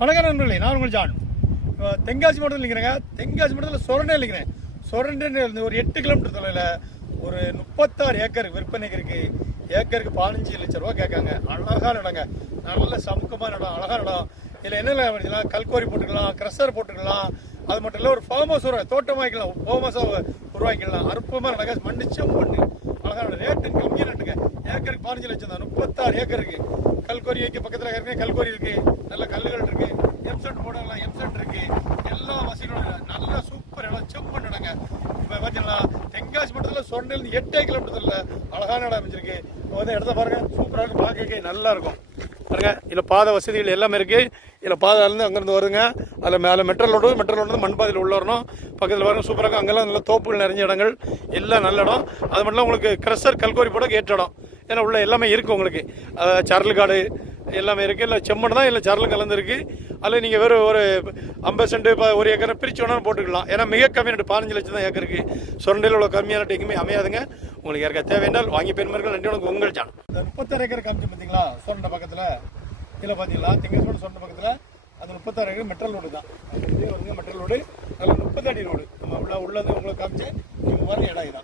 வணக்கம் நண்பர்களே, நான் உங்கள் ஜான். தென்காசி மாவட்டத்தில் நிற்கிறேங்க. தென்காசி மாவட்டத்தில் சொரண்டை நிற்கிறேன். சொரண்டைன்னு ஒரு 8 கிலோமீட்டர் தொலைவில் ஒரு 36 ஏக்கர் விற்பனைக்கு இருக்கு. ஏக்கருக்கு 15 லட்சம் ரூபா கேட்காங்க. அழகான இடங்க, நல்ல சமுக்கமான இடம், அழகான இடம். இதில் என்னென்ன பண்ணிக்கலாம், கல்கோரி போட்டுக்கலாம், க்ரஷர் போட்டுக்கலாம். அது மட்டும் இல்லை, ஒரு ஃபார்ம் ஹவுஸ் தோட்டமாக்கலாம், ஃபார்ம் ஹவுஸாக உருவாக்கிக்கலாம். அற்புதமாக நடக்க மண்ணிச்சம் பண்ணு அழகான ரேட்டு கம்மியாக நட்டுங்க. ஏக்கருக்கு 15 லட்சம் தான். 36 ஏக்கருக்கு கல்கோரி வைக்க பக்கத்தில் ஏற்கனவே கல்கோரி இருக்கு, நல்ல கல்லுகள் இருக்கு, எம்செட் போடலாம், எம்செட் இருக்கு, எல்லா வசதிகளும் நல்ல சூப்பர் இடம், செம்மண் இடங்க. இப்போ பார்த்தீங்கன்னா தென்காசி மாவட்டத்தில் சொரண்டையிலிருந்து 8 கிலோமீட்டர்ல அழகான இடம் அமைச்சிருக்கு. இப்போ வந்து இடத்த பாருங்க, சூப்பராக இருக்கு, பார்க்க நல்லா இருக்கும் பாருங்க. இதில் பாதை வசதிகள் எல்லாமே இருக்கு. இதில் பாதையிலேருந்து அங்கேருந்து வருங்க. அதில் மேலே மெட்ரல் ரோடு மண் பாதையில் உள்ள வரணும். பக்கத்தில் பாருங்க, சூப்பராக இருக்கும். அங்கெல்லாம் நல்ல தோப்புகள் நிறைஞ்ச இடங்கள், எல்லாம் நல்ல இடம். அது மட்டும் இல்லை, உங்களுக்கு க்ரஷர் கல்கோரி போட ஏற்ற இடம். ஏன்னா உள்ள எல்லாமே இருக்குது உங்களுக்கு. சரல் காடு எல்லாமே இருக்குது. இல்லை செம்மண் தான், இல்லை சரலும் கலந்துருக்கு. அதில் நீங்கள் வெறும் ஒரு 50 சென்ட் ஒரு ஏக்கரை பிரித்து வேணாலும் போட்டுக்கலாம். ஏன்னா மிக கம்மியான 15 லட்சம் தான் ஏக்கருக்கு. சொரண்டையில் உள்ள கம்மியான எங்குமே அமையாதுங்க. உங்களுக்கு யாருக்கா தேவையானால் வாங்கி பெருமர்கள் நன்றி. உனக்கு உங்கள் ஜான். இந்த 36 ஏக்கர் காமிச்சு பார்த்தீங்களா, சொரண்டை பக்கத்தில் இதில் பார்த்தீங்களா, தென்காசி சொரண்டை பக்கத்தில் அந்த 36 ஏக்கர் மெட்ரல் ரோடு தான். வருங்க மெட்ரல் ரோடு, நல்ல 30 அடி ரோடு. நம்ம உள்ளது உங்களுக்கு காமிச்சு நீங்கள் பாருங்க இடம்.